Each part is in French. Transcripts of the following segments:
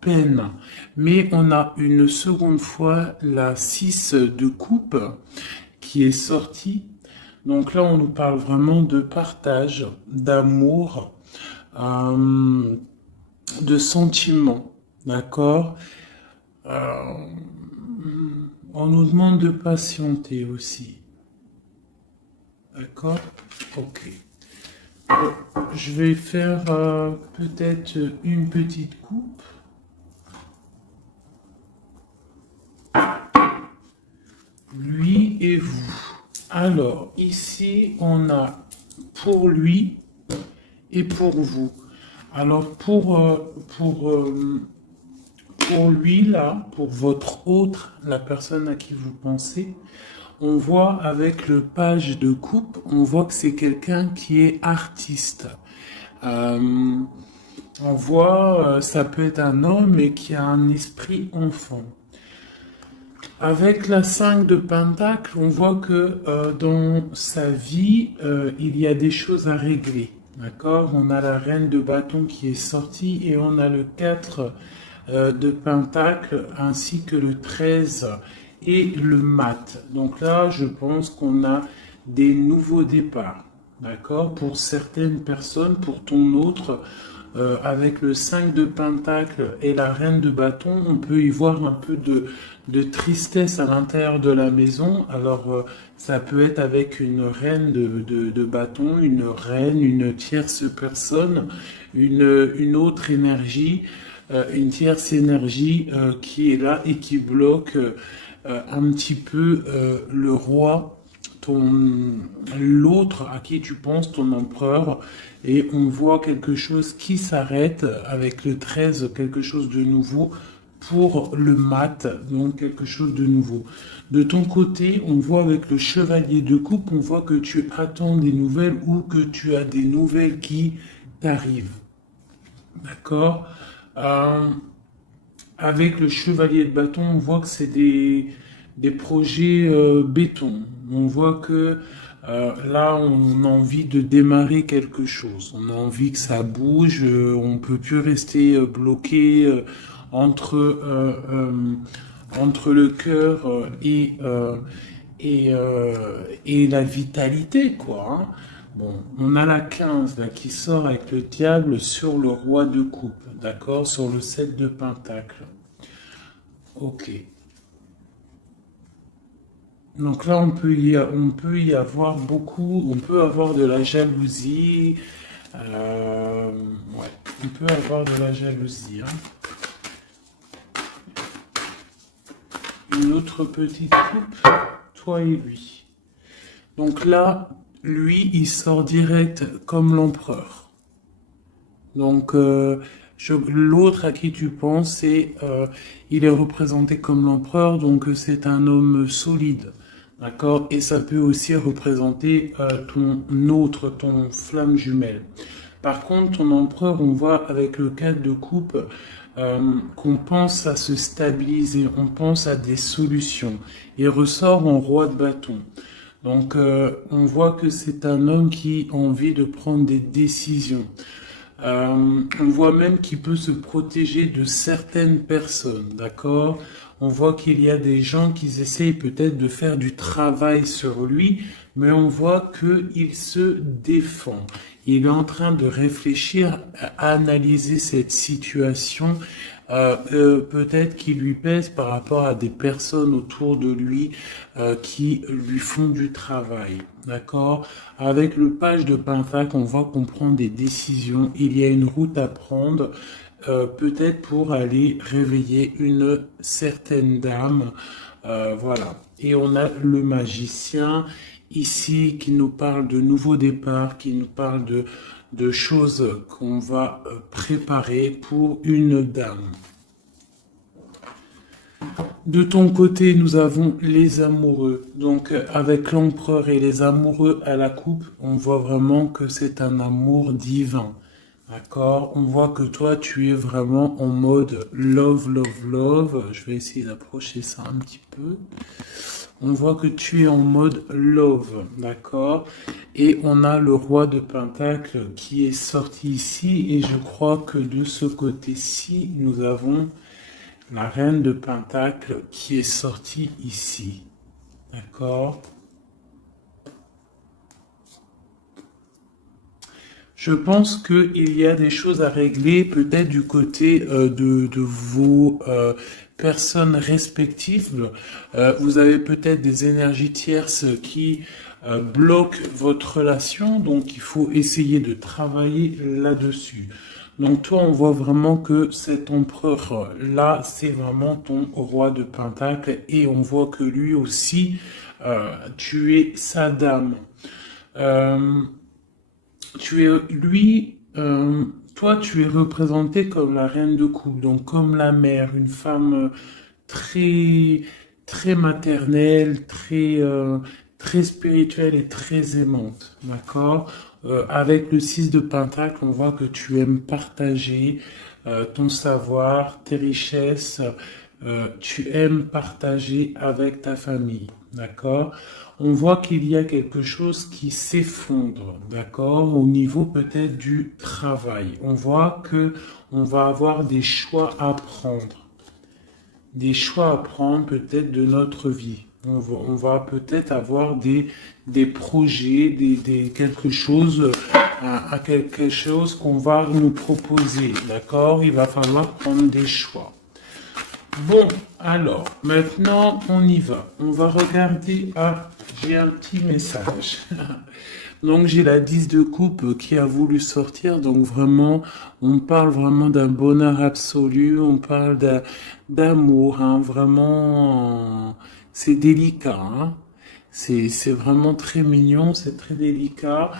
peine. Mais on a une seconde fois la 6 de coupe qui est sortie. Donc là, on nous parle vraiment de partage, d'amour, euh, de sentiments. D'accord? Euh, on nous demande de patienter aussi. D'accord? Ok. Je vais faire peut-être une petite coupe. Lui et vous. Alors, ici, on a pour lui et pour vous. Alors, pour lui, là, pour votre autre, la personne à qui vous pensez, on voit avec le page de coupe, on voit que c'est quelqu'un qui est artiste. Euh, on voit, ça peut être un homme et qui a un esprit enfant. Avec la 5 de Pentacle, on voit que dans sa vie, il y a des choses à régler. D'accord? On a la reine de bâton qui est sortie et on a le 4 de Pentacle ainsi que le 13 et le mat. Donc là, je pense qu'on a des nouveaux départs. D'accord? Pour certaines personnes, pour ton autre, avec le 5 de Pentacle et la reine de bâton, on peut y voir un peu de tristesse à l'intérieur de la maison. Alors, ça peut être avec une reine de bâton, une reine, une tierce personne, une autre énergie, une tierce énergie qui est là et qui bloque un petit peu le roi, l'autre à qui tu penses, ton empereur, et on voit quelque chose qui s'arrête avec le 13, quelque chose de nouveau pour le mat, donc quelque chose de nouveau. De ton côté, on voit avec le chevalier de coupe, on voit que tu attends des nouvelles ou que tu as des nouvelles qui t'arrivent. D'accord? Euh, Avec le chevalier de bâton, on voit que c'est des projets béton. On voit que là, on a envie de démarrer quelque chose. On a envie que ça bouge. On peut plus rester bloqué entre le cœur et la vitalité, quoi. Hein. Bon, on a la 15 là, qui sort avec le diable sur le roi de coupe, d'accord, sur le 7 de pentacle. Ok. Donc là, on peut y avoir beaucoup, on peut avoir de la jalousie. Ouais, on peut avoir de la jalousie. Hein. Une autre petite coupe, toi et lui. Donc là, lui, il sort direct comme l'empereur. Donc, l'autre à qui tu penses, il est représenté comme l'empereur, donc c'est un homme solide, d'accord? Et ça peut aussi représenter ton autre, ton flamme jumelle. Par contre, ton empereur, on voit avec le 4 de coupe qu'on pense à se stabiliser, on pense à des solutions. Il ressort en roi de bâton. Donc, on voit que c'est un homme qui a envie de prendre des décisions. On voit même qu'il peut se protéger de certaines personnes, d'accord? On voit qu'il y a des gens qui essayent peut-être de faire du travail sur lui, mais on voit qu'il se défend. Il est en train de réfléchir à analyser cette situation, peut-être qui lui pèse par rapport à des personnes autour de lui qui lui font du travail. D'accord? Avec le page de Pentacle, on voit qu'on prend des décisions. Il y a une route à prendre, peut-être pour aller réveiller une certaine dame. Voilà. Et on a le magicien ici qui nous parle de nouveaux départs, qui nous parle de choses qu'on va préparer pour une dame. De ton côté, nous avons les amoureux. Donc, avec l'empereur et les amoureux à la coupe, on voit vraiment que c'est un amour divin. D'accord? On voit que toi, tu es vraiment en mode love, love, love. Je vais essayer d'approcher ça un petit peu. On voit que tu es en mode love, d'accord? Et on a le roi de Pentacle qui est sorti ici. Et je crois que de ce côté-ci, nous avons la reine de Pentacle qui est sortie ici. D'accord? Je pense qu'il y a des choses à régler peut-être du côté de vos personnes respectives. Vous avez peut-être des énergies tierces qui bloquent votre relation, donc il faut essayer de travailler là-dessus. Donc toi, on voit vraiment que cet empereur-là, c'est vraiment ton roi de Pentacle et on voit que lui aussi, tu es sa dame. Euh, toi, tu es représentée comme la reine de coupe, donc comme la mère, une femme très, très maternelle, très spirituelle et très aimante, d'accord? Avec le 6 de Pentacle, on voit que tu aimes partager ton savoir, tes richesses, tu aimes partager avec ta famille, d'accord? On voit qu'il y a quelque chose qui s'effondre, d'accord, au niveau peut-être du travail. On voit que on va avoir des choix à prendre peut-être de notre vie. On va peut-être avoir des projets, quelque chose, à quelque chose qu'on va nous proposer, d'accord? Il va falloir prendre des choix. Bon, alors, maintenant, on y va. On va regarder. Ah, j'ai un petit message. Donc, j'ai la 10 de coupe qui a voulu sortir. Donc, vraiment, on parle vraiment d'un bonheur absolu. On parle d'amour, hein, vraiment. C'est délicat, hein. C'est vraiment très mignon, c'est très délicat.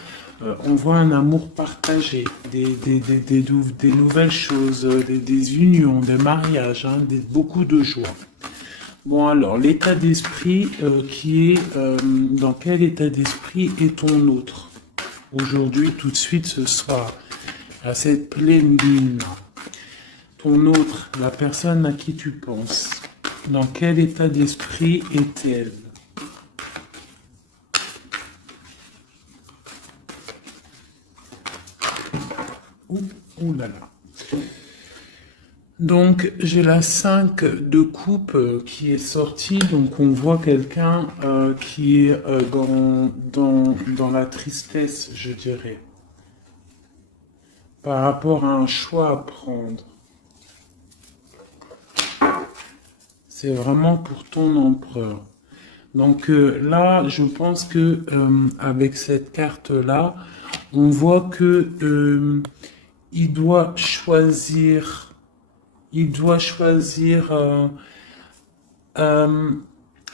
On voit un amour partagé, des nouvelles choses, des unions, des mariages, hein, beaucoup de joie. Bon alors, l'état d'esprit dans quel état d'esprit est ton autre? Aujourd'hui, tout de suite, ce soir, à cette pleine lune, ton autre, la personne à qui tu penses, dans quel état d'esprit est-elle? Ouh là là. Donc j'ai la 5 de coupe qui est sortie, donc on voit quelqu'un qui est dans la tristesse, je dirais, par rapport à un choix à prendre. C'est vraiment pour ton empereur. Donc là, je pense que avec cette carte-là, on voit que il doit choisir. Il doit choisir, euh,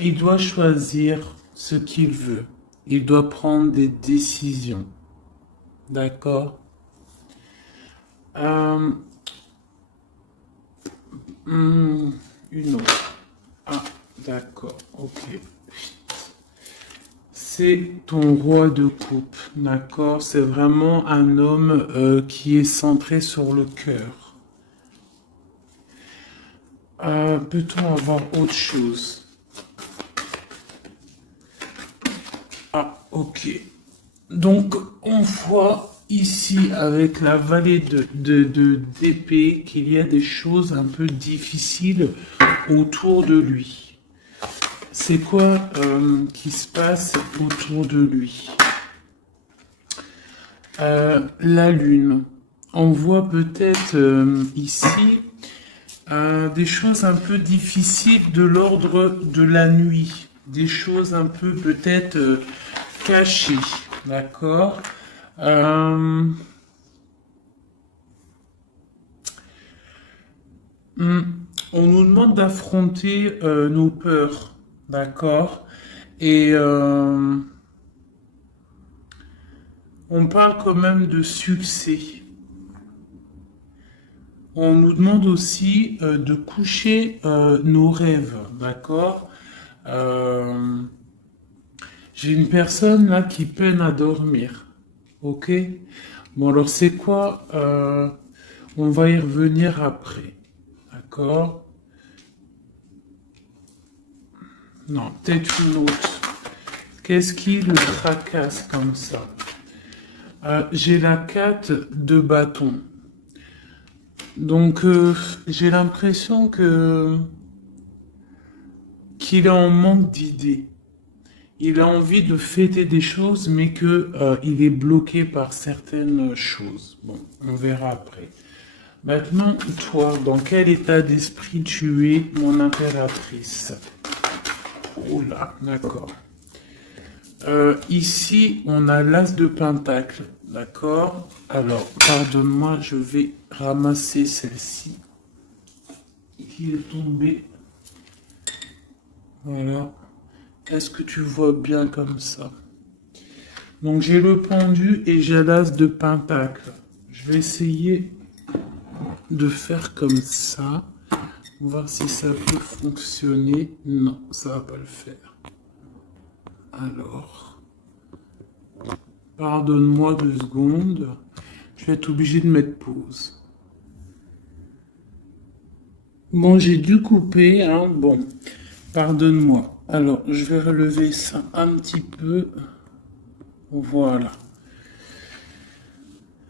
il doit choisir ce qu'il veut. Il doit prendre des décisions. D'accord? Euh, une autre. Ah, d'accord. Ok. C'est ton roi de coupe. D'accord? C'est vraiment un homme qui est centré sur le cœur. Peut-on avoir autre chose? Ah, ok. Donc, on voit ici, avec la vallée d'épée, qu'il y a des choses un peu difficiles autour de lui. C'est quoi qui se passe autour de lui? La lune. On voit peut-être ici des choses un peu difficiles de l'ordre de la nuit, des choses un peu peut-être cachées, d'accord? On nous demande d'affronter nos peurs, d'accord? Et on parle quand même de succès. On nous demande aussi de coucher nos rêves, d'accord? Euh, j'ai une personne là qui peine à dormir, ok? Bon alors c'est quoi? On va y revenir après, d'accord? Non, peut-être une autre. Qu'est-ce qui le tracasse comme ça? J'ai la 4 de bâton. Donc, j'ai l'impression que qu'il est en manque d'idées. Il a envie de fêter des choses, mais que il est bloqué par certaines choses. Bon, on verra après. Maintenant, toi, dans quel état d'esprit tu es, mon impératrice? Oula, d'accord. Ici, on a l'as de pentacle, d'accord? Alors, pardonne-moi, je vais ramasser celle-ci qui est tombée. Voilà. Est-ce que tu vois bien comme ça? Donc, j'ai le pendu et j'ai l'as de pentacle. Je vais essayer de faire comme ça. On va voir si ça peut fonctionner. Non, ça va pas le faire. Alors, pardonne-moi 2 secondes. Je vais être obligé de mettre pause. Bon, j'ai dû couper, hein. Bon, pardonne-moi. Alors, je vais relever ça un petit peu. Voilà.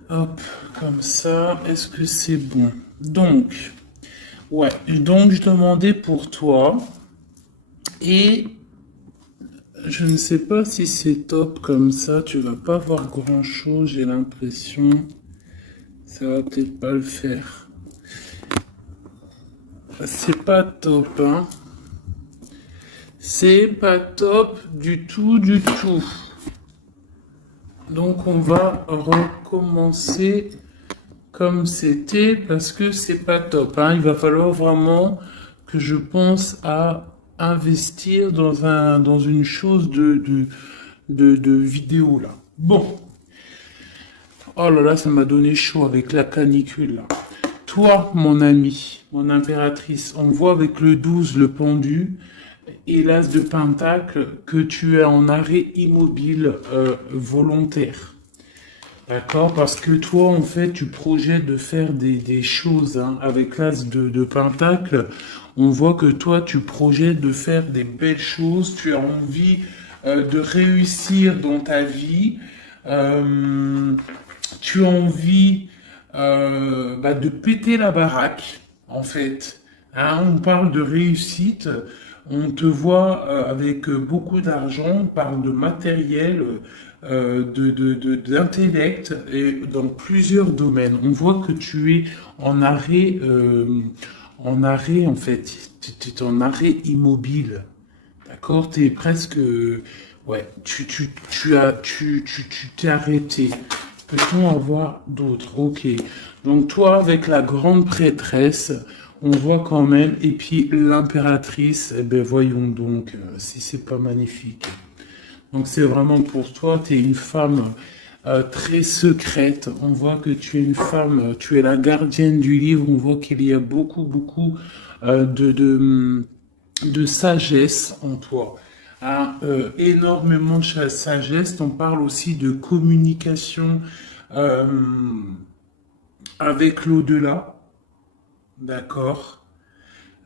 Hop, comme ça. Est-ce que c'est bon? Donc, ouais. Donc, je demandais pour toi. Et je ne sais pas si c'est top comme ça. Tu vas pas voir grand-chose, j'ai l'impression. Ça va peut-être pas le faire. C'est pas top, hein. C'est pas top du tout, du tout. Donc on va recommencer comme c'était parce que c'est pas top, hein. Il va falloir vraiment que je pense à investir dans une chose de vidéo là. Bon. Oh là là, ça m'a donné chaud avec la canicule là. Toi, mon ami, mon impératrice, on voit avec le 12, le pendu, et l'as de pentacle, que tu es en arrêt immobile volontaire. D'accord? Parce que toi, en fait, tu projettes de faire des choses, hein. Avec l'as de pentacle, on voit que toi, tu projettes de faire des belles choses, tu as envie de réussir dans ta vie. Euh, Tu as envie de péter la baraque, en fait. Hein, on parle de réussite, on te voit avec beaucoup d'argent, on parle de matériel, d'intellect, et dans plusieurs domaines. On voit que tu es en arrêt en fait, tu es en arrêt immobile. D'accord? T'es presque, ouais, tu t'es arrêté. Peut-on avoir d'autres? Ok. Donc toi, avec la grande prêtresse, on voit quand même, et puis l'impératrice, eh ben voyons donc si c'est pas magnifique. Donc c'est vraiment pour toi, tu es une femme très secrète. On voit que tu es une femme, tu es la gardienne du livre. On voit qu'il y a beaucoup, beaucoup de sagesse en toi. Hein, énormément de sagesse. On parle aussi de communication euh, avec l'au-delà. D'accord.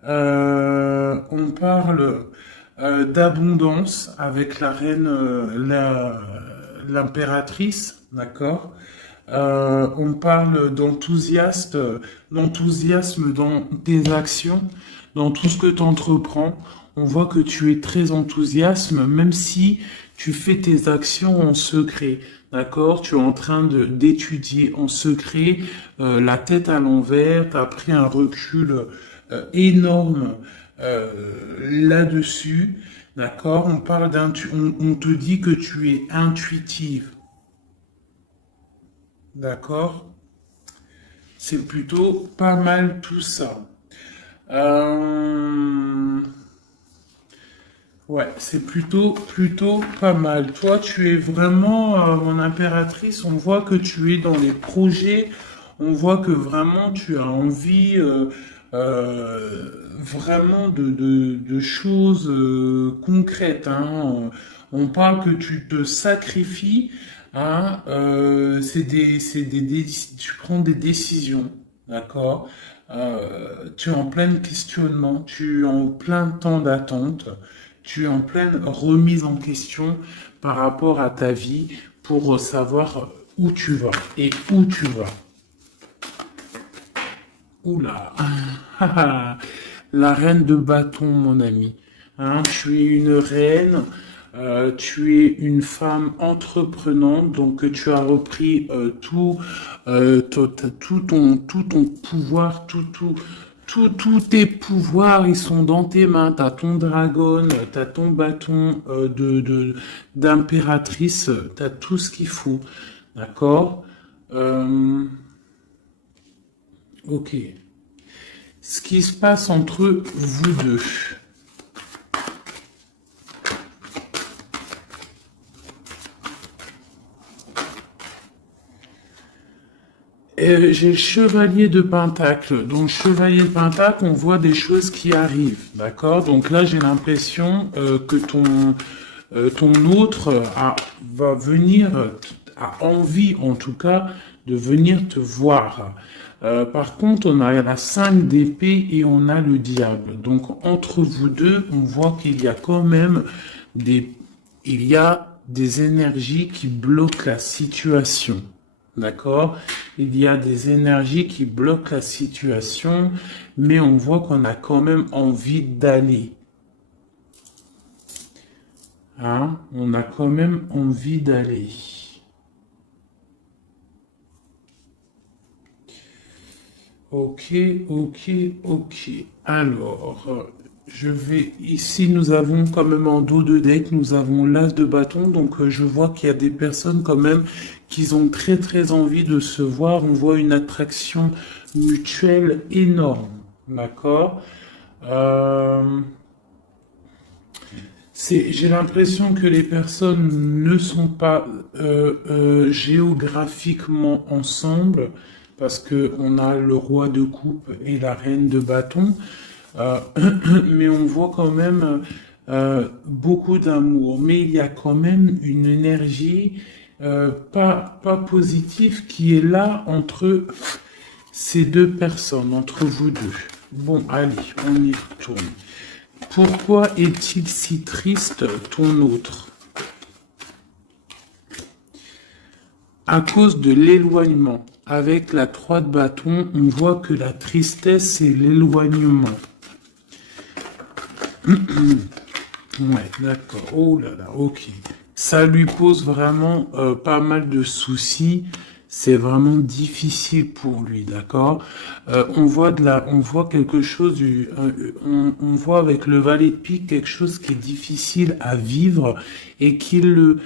On parle d'abondance avec la reine, l'impératrice, d'accord. On parle d'enthousiasme dans tes actions, dans tout ce que tu entreprends. On voit que tu es très enthousiaste, même si tu fais tes actions en secret. D'accord? Tu es en train d'étudier en secret, la tête à l'envers, tu as pris un recul énorme là-dessus. D'accord? On te dit que tu es intuitive. D'accord? C'est plutôt pas mal tout ça. Euh, Ouais, c'est plutôt pas mal. Toi, tu es vraiment mon impératrice. On voit que tu es dans les projets. On voit que vraiment tu as envie vraiment de choses concrètes, hein. On parle que tu te sacrifies, hein. Tu prends des décisions, d'accord? Tu es en plein questionnement, tu es en plein temps d'attente. tu es en pleine remise en question par rapport à ta vie pour savoir où tu vas et où tu vas. Oula, la reine de bâton, mon ami. Hein, tu es une reine, tu es une femme entreprenante, donc tu as repris tout ton pouvoir, tous tes pouvoirs, ils sont dans tes mains. T'as ton dragon, t'as ton bâton d'impératrice, t'as tout ce qu'il faut, d'accord? Euh, ok. Ce qui se passe entre vous deux. J'ai le chevalier de Pentacle. Donc, chevalier de Pentacle, on voit des choses qui arrivent. D'accord? Donc là, j'ai l'impression que ton autre va venir, a envie en tout cas, de venir te voir. Par contre, on a la 5 d'épée et on a le diable. Donc, entre vous deux, on voit qu'il y a quand même il y a des énergies qui bloquent la situation. D'accord? Il y a des énergies qui bloquent la situation, mais on voit qu'on a quand même envie d'aller. Hein? On a quand même envie d'aller. Ok, ok, ok. Alors, ici, nous avons quand même en dos de deck, nous avons l'as de bâton. Donc, je vois qu'il y a des personnes quand même qui ont très très envie de se voir. On voit une attraction mutuelle énorme. D'accord? Euh, j'ai l'impression que les personnes ne sont pas géographiquement ensemble parce que on a le roi de coupe et la reine de bâton, Euh, mais on voit quand même beaucoup d'amour. Mais il y a quand même une énergie pas positive qui est là entre ces deux personnes, entre vous deux. Bon, allez, on y retourne. Pourquoi est-il si triste, ton autre? À cause de l'éloignement. Avec la 3 de bâton, on voit que la tristesse, c'est l'éloignement. Ouais, d'accord. Oh là là, ok. Ça lui pose vraiment pas mal de soucis. C'est vraiment difficile pour lui, d'accord. On voit quelque chose, on voit avec le valet de pique quelque chose qui est difficile à vivre et qui le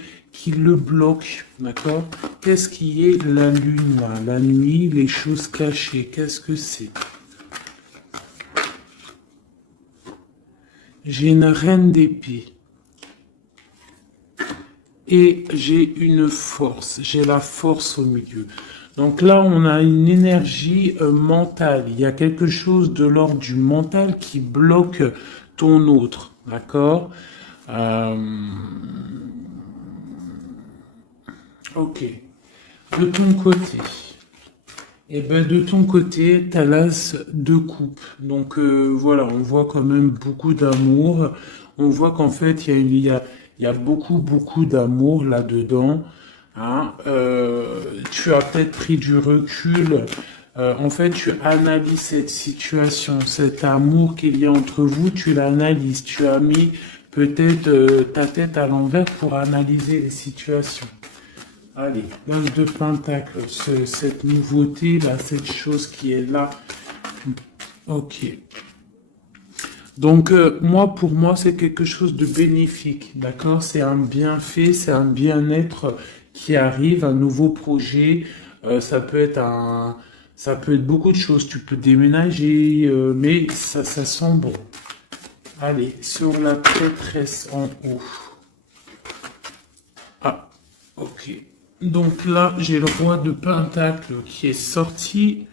bloque, d'accord. Qu'est-ce qui est la lune, là, la nuit, les choses cachées, qu'est-ce que c'est? J'ai une reine d'épée. Et j'ai une force, j'ai la force au milieu. Donc là, on a une énergie mentale. Il y a quelque chose de l'ordre du mental qui bloque ton autre, d'accord? Euh, ok. De ton côté, eh ben de ton côté, t'as l'as de coupe. Donc voilà, on voit quand même beaucoup d'amour. On voit qu'en fait, il y a beaucoup d'amour là-dedans. Hein. Tu as peut-être pris du recul. En fait, tu analyses cette situation, cet amour qu'il y a entre vous, tu l'analyses. Tu as mis peut-être ta tête à l'envers pour analyser les situations. Allez, l'as de pentacle, cette nouveauté là, cette chose qui est là. Ok. Donc moi, pour moi, c'est quelque chose de bénéfique, d'accord? C'est un bienfait, c'est un bien-être qui arrive, un nouveau projet. Ça peut être beaucoup de choses. Tu peux déménager, mais ça sent bon. Allez, sur la prêtresse en haut. Ah, ok. Donc là, j'ai le roi de Pentacle qui est sorti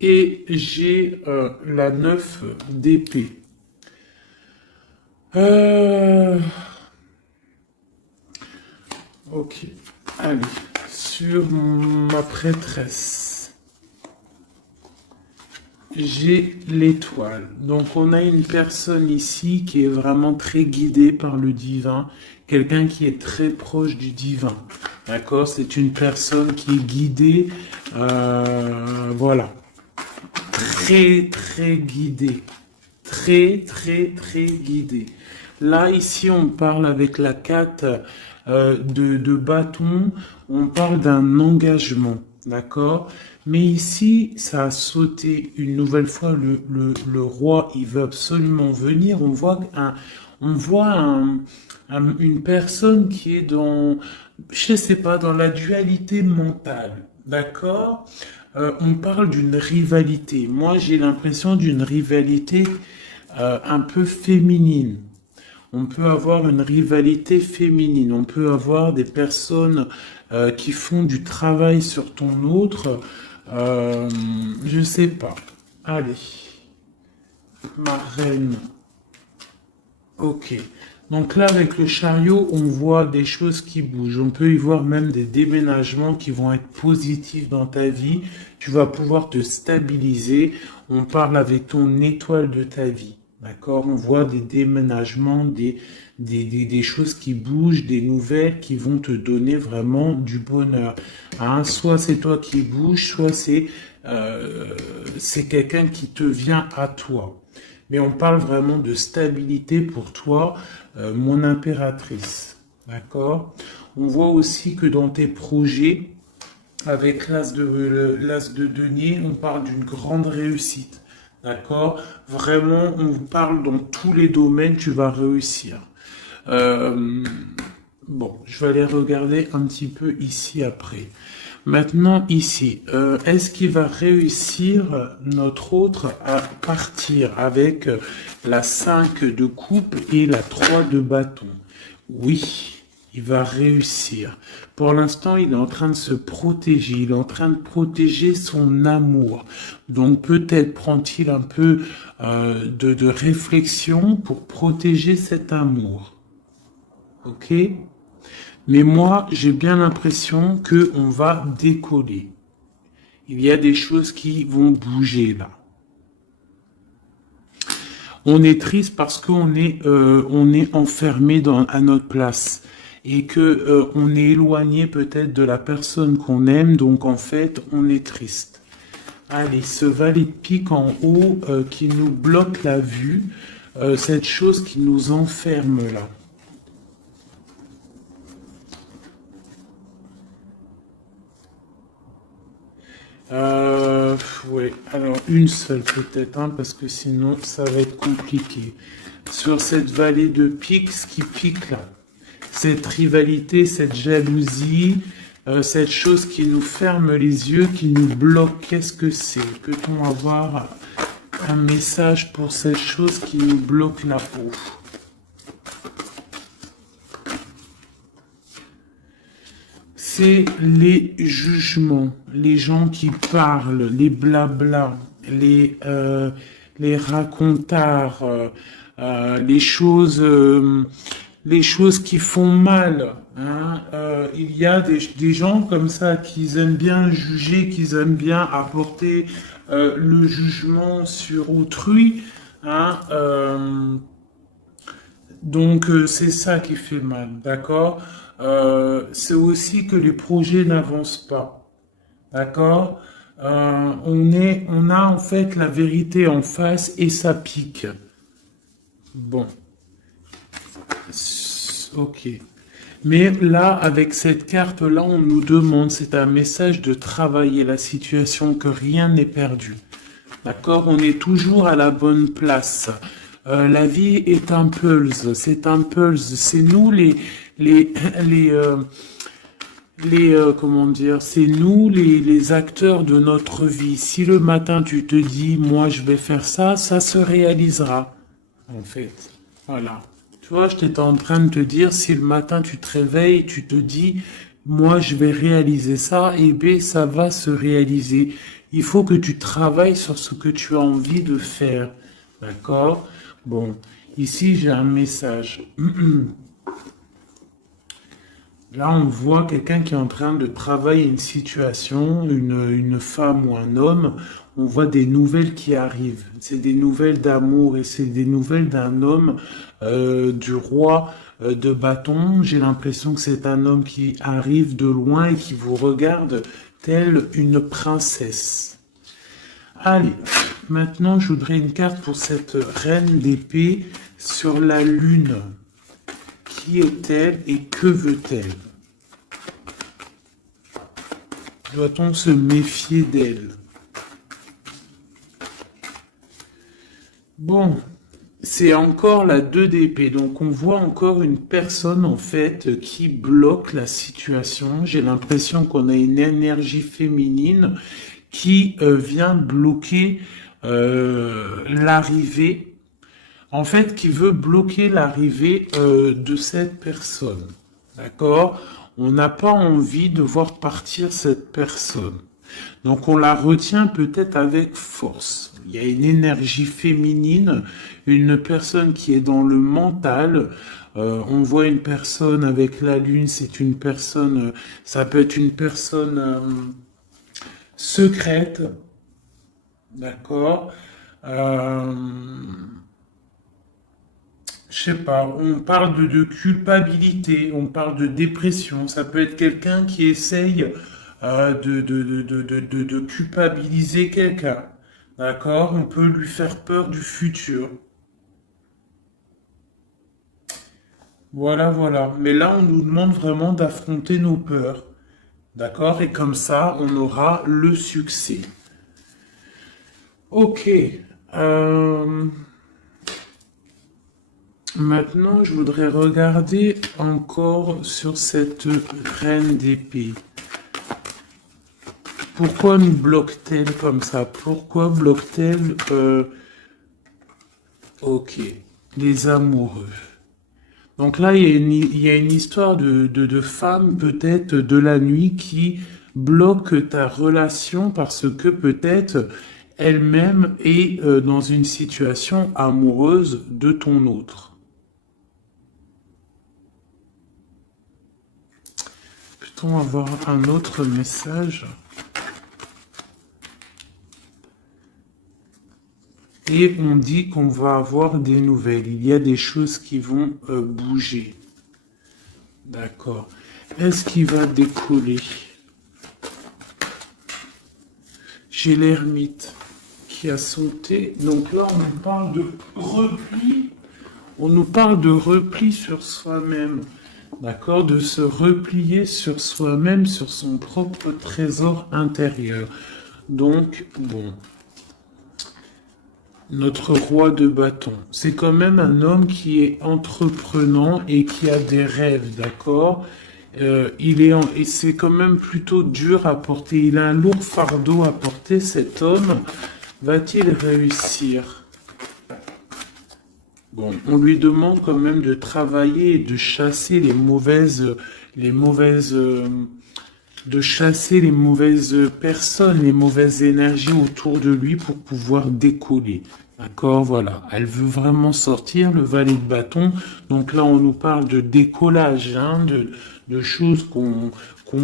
et j'ai la 9 d'épée. Ok. Allez, sur ma prêtresse, j'ai l'étoile. Donc on a une personne ici qui est vraiment très guidée par le divin, quelqu'un qui est très proche du divin. D'accord? C'est une personne qui est guidée, voilà, très très guidée, très très très guidée. Là ici on parle avec la 4 de bâton, on parle d'un engagement. D'accord? Mais ici, ça a sauté une nouvelle fois. Le roi, il veut absolument venir. On voit une personne qui est dans, je sais pas, dans la dualité mentale. D'accord? On parle d'une rivalité. Moi, j'ai l'impression d'une rivalité un peu féminine. On peut avoir une rivalité féminine, on peut avoir des personnes qui font du travail sur ton autre, je sais pas. Allez, ma reine. Ok. Donc là, avec le chariot, on voit des choses qui bougent. On peut y voir même des déménagements qui vont être positifs dans ta vie. Tu vas pouvoir te stabiliser. On parle avec ton étoile de ta vie. D'accord? On voit des déménagements, des choses qui bougent, des nouvelles qui vont te donner vraiment du bonheur. Hein? Soit c'est toi qui bouges, soit c'est quelqu'un qui te vient à toi. Mais on parle vraiment de stabilité pour toi, mon impératrice. D'accord? On voit aussi que dans tes projets, avec l'as de denier, on parle d'une grande réussite. D'accord? Vraiment, on parle dans tous les domaines, tu vas réussir. Euh, bon, je vais aller regarder un petit peu ici après. Maintenant, ici, est-ce qu'il va réussir notre autre à partir avec la 5 de coupe et la 3 de bâton? Oui, il va réussir. Pour l'instant, il est en train de se protéger. Il est en train de protéger son amour. Donc peut-être prend-il un peu de réflexion pour protéger cet amour. Ok? Mais moi, j'ai bien l'impression que on va décoller. Il y a des choses qui vont bouger là. On est triste parce on est enfermé à notre place et que on est éloigné peut-être de la personne qu'on aime. Donc en fait, on est triste. Allez, ce valet de pique en haut qui nous bloque la vue, cette chose qui nous enferme là. Ouais, alors une seule peut-être, hein, parce que sinon ça va être compliqué. Sur cette vallée de pique, ce qui pique là, cette rivalité, cette jalousie, cette chose qui nous ferme les yeux, qui nous bloque, qu'est-ce que c'est? Peut-on avoir un message pour cette chose qui nous bloque la peau? C'est les jugements, les gens qui parlent, les blablas, les racontards, les choses qui font mal. Hein. Il y a des gens comme ça qui aiment bien juger, qui aiment bien apporter le jugement sur autrui. Hein. Donc c'est ça qui fait mal, d'accord? C'est aussi que les projets n'avancent pas, d'accord? On a en fait la vérité en face et ça pique. Bon, ok. Mais là, avec cette carte-là, on nous demande, c'est un message de travailler la situation, que rien n'est perdu. D'accord? On est toujours à la bonne place. La vie est un pulse, c'est un pulse. C'est nous les, les, comment dire, c'est nous les acteurs de notre vie. Si le matin tu te dis, moi je vais faire ça, ça se réalisera. En fait, voilà. Tu vois, j'étais en train de te dire, si le matin tu te réveilles, tu te dis, moi je vais réaliser ça, et bien ça va se réaliser. Il faut que tu travailles sur ce que tu as envie de faire. D'accord? Bon, ici j'ai un message. Là, on voit quelqu'un qui est en train de travailler une situation, une femme ou un homme. on voit des nouvelles qui arrivent. C'est des nouvelles d'amour et c'est des nouvelles d'un homme, du roi de bâton. J'ai l'impression que c'est un homme qui arrive de loin et qui vous regarde telle une princesse. Allez, maintenant je voudrais une carte pour cette reine d'épée sur la lune. Qui est-elle et que veut-elle? Doit-on se méfier d'elle? Bon, c'est encore la 2 d'épée, donc on voit encore une personne en fait qui bloque la situation. J'ai l'impression qu'on a une énergie féminine qui vient bloquer l'arrivée, en fait qui veut bloquer l'arrivée de cette personne. D'accord? On n'a pas envie de voir partir cette personne. Donc on la retient peut-être avec force. Il y a une énergie féminine, une personne qui est dans le mental. On voit une personne avec la lune, c'est une personne, ça peut être une personne secrète, d'accord. Je sais pas, on parle de culpabilité, on parle de dépression. Ça peut être quelqu'un qui essaye de culpabiliser quelqu'un. D'accord? On peut lui faire peur du futur. Voilà, voilà. Mais là, on nous demande vraiment d'affronter nos peurs. D'accord? Et comme ça, on aura le succès. Ok. Euh, Maintenant, je voudrais regarder encore sur cette reine d'épée. Pourquoi nous bloque-t-elle comme ça? Pourquoi bloque-t-elle ok, les amoureux. Donc là, il y a une histoire de femme, peut-être, de la nuit qui bloque ta relation parce que peut-être elle-même est dans une situation amoureuse de ton autre. Peut-on avoir un autre message? Et on dit qu'on va avoir des nouvelles. Il y a des choses qui vont bouger. D'accord. Est-ce qu'il va décoller? J'ai l'ermite qui a sauté. Donc là, on nous parle de repli. On nous parle de repli sur soi-même. D'accord? De se replier sur soi-même, sur son propre trésor intérieur. Donc, bon. Notre roi de bâton. C'est quand même un homme qui est entreprenant et qui a des rêves, d'accord? Et c'est quand même plutôt dur à porter. Il a un lourd fardeau à porter, cet homme. Va-t-il réussir? Bon, on lui demande quand même de travailler et de chasser de chasser les mauvaises personnes, les mauvaises énergies autour de lui pour pouvoir décoller. D'accord, voilà. Elle veut vraiment sortir, le valet de bâton. Donc là, on nous parle de décollage, hein, de choses qu'on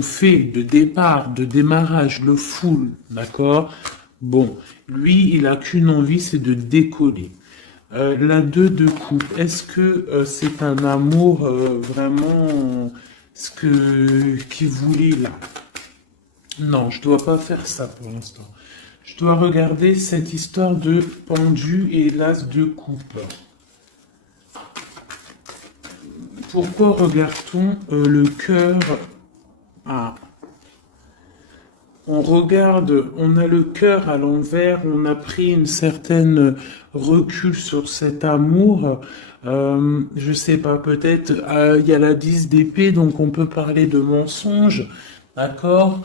fait, de départ, de démarrage, le full. D'accord? Bon, lui, il a qu'une envie, c'est de décoller. La 2 de coupe, est-ce que c'est un amour vraiment qu'il voulait là? Non, je dois pas faire ça pour l'instant. Je dois regarder cette histoire de pendu et l'as de coupe. Pourquoi regarde-t-on le cœur? Ah, on regarde, on a le cœur à l'envers, on a pris une certaine recul sur cet amour. Je sais pas, peut-être il y a la 10 d'épée, donc on peut parler de mensonge, d'accord?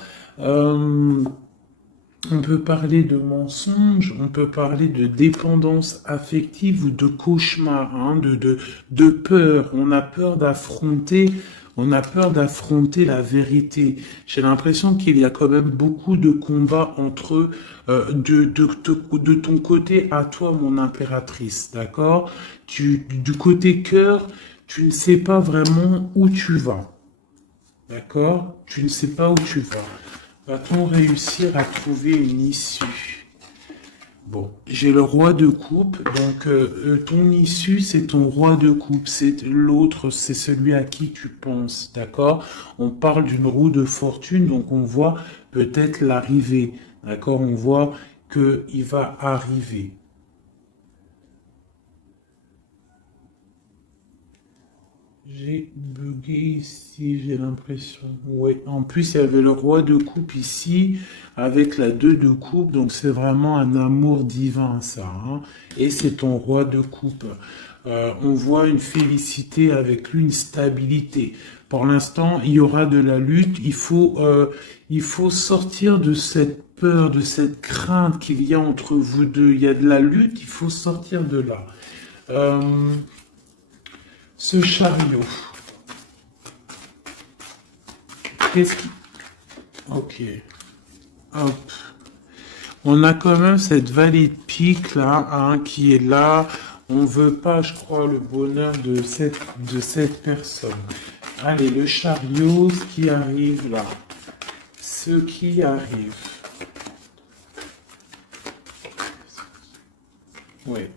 On peut parler de mensonge, on peut parler de dépendance affective ou de cauchemar, hein, de peur. On a peur d'affronter la vérité. J'ai l'impression qu'il y a quand même beaucoup de combats entre eux, de ton côté à toi, mon impératrice, d'accord? Du côté cœur, tu ne sais pas vraiment où tu vas, d'accord? Tu ne sais pas où tu vas. Va-t-on réussir à trouver une issue? Bon, j'ai le roi de coupe, donc ton issue, c'est ton roi de coupe, c'est l'autre, c'est celui à qui tu penses, d'accord? On parle d'une roue de fortune, donc on voit peut-être l'arrivée, d'accord? On voit que il va arriver. J'ai bugué ici, j'ai l'impression. Oui, en plus, il y avait le roi de coupe ici, avec la 2 de coupe, donc c'est vraiment un amour divin, ça, hein. Et c'est ton roi de coupe. On voit une félicité avec lui, une stabilité. Pour l'instant, il y aura de la lutte. Il faut sortir de cette peur, de cette crainte qu'il y a entre vous deux. Il y a de la lutte, il faut sortir de là. Euh, ce chariot. Qu'est-ce qui... Ok. Hop. On a quand même cette vallée de pique là, hein, qui est là. On veut pas, je crois, le bonheur de cette personne. Allez, le chariot, ce qui arrive là. Ce qui arrive. Ouais.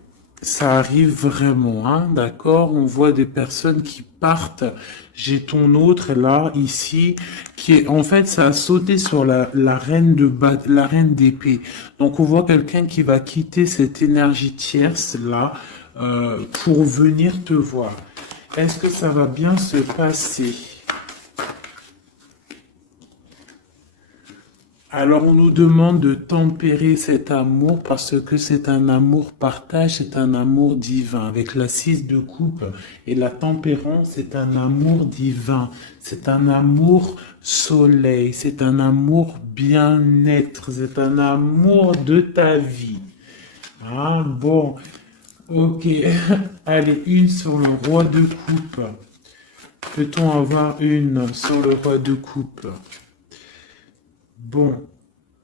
Ça arrive vraiment, hein, d'accord? On voit des personnes qui partent. J'ai ton autre là, ici, qui est, en fait, ça a sauté sur la reine la reine d'épée. Donc, on voit quelqu'un qui va quitter cette énergie tierce là, pour venir te voir. Est-ce que ça va bien se passer? Alors on nous demande de tempérer cet amour parce que c'est un amour partage, c'est un amour divin. Avec la 6 de coupe et la tempérance, c'est un amour divin. C'est un amour soleil, c'est un amour bien-être, c'est un amour de ta vie. Ah bon, ok. Allez, une sur le roi de coupe. Peut-on avoir une sur le roi de coupe? Bon,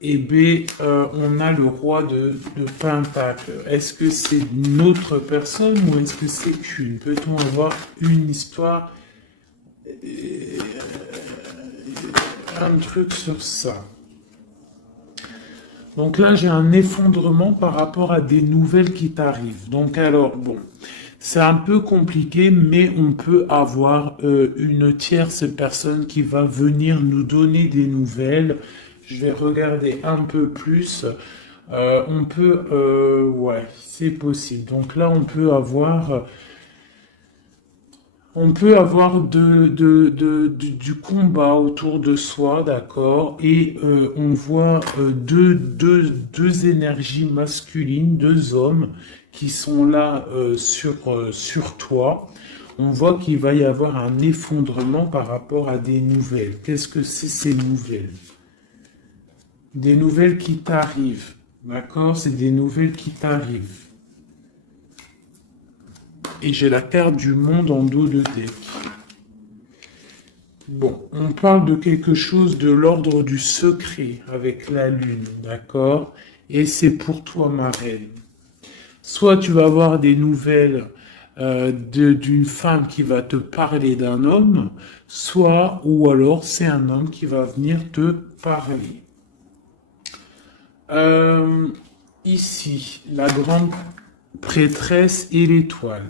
et B, on a le roi de Pentacle. Est-ce que c'est une autre personne ou est-ce que c'est une? Peut-on avoir une histoire, un truc sur ça? Donc là, j'ai un effondrement par rapport à des nouvelles qui t'arrivent. Donc alors, bon, c'est un peu compliqué, mais on peut avoir une tierce personne qui va venir nous donner des nouvelles. Je vais regarder un peu plus. Ouais, c'est possible. Donc là, on peut avoir du combat autour de soi, d'accord? Et on voit deux énergies masculines, deux hommes qui sont là sur toi. On voit qu'il va y avoir un effondrement par rapport à des nouvelles. Qu'est-ce que c'est ces nouvelles? Des nouvelles qui t'arrivent, d'accord? C'est des nouvelles qui t'arrivent. Et j'ai la carte du monde en dos de deck. Bon, on parle de quelque chose de l'ordre du secret avec la lune, d'accord? Et c'est pour toi, ma reine. Soit tu vas avoir des nouvelles d'une femme qui va te parler d'un homme, soit, ou alors c'est un homme qui va venir te parler. Ici, la grande prêtresse et l'étoile.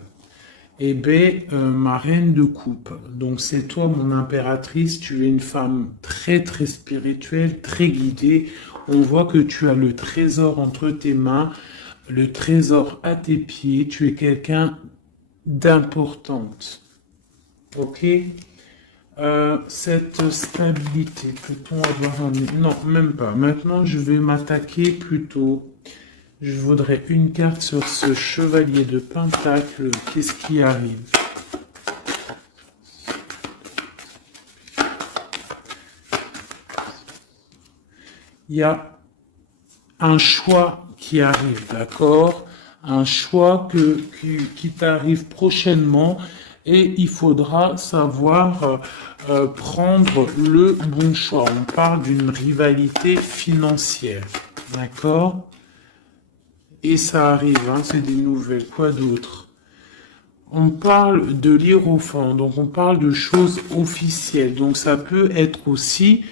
Eh bien, ma reine de coupe. Donc, c'est toi, mon impératrice. Tu es une femme très, très spirituelle, très guidée. On voit que tu as le trésor entre tes mains, le trésor à tes pieds. Tu es quelqu'un d'importante. Ok? Cette stabilité, peut-on avoir un... Non, même pas. Maintenant, je vais m'attaquer plutôt. Je voudrais une carte sur ce chevalier de Pentacle. Qu'est-ce qui arrive? Il y a un choix qui arrive, d'accord? Un choix qui t'arrive prochainement et il faudra savoir prendre le bon choix. On parle d'une rivalité financière, d'accord? Et ça arrive, hein, c'est des nouvelles. Quoi d'autre? On parle de l'hiérophant, donc on parle de choses officielles. Donc ça peut être aussi,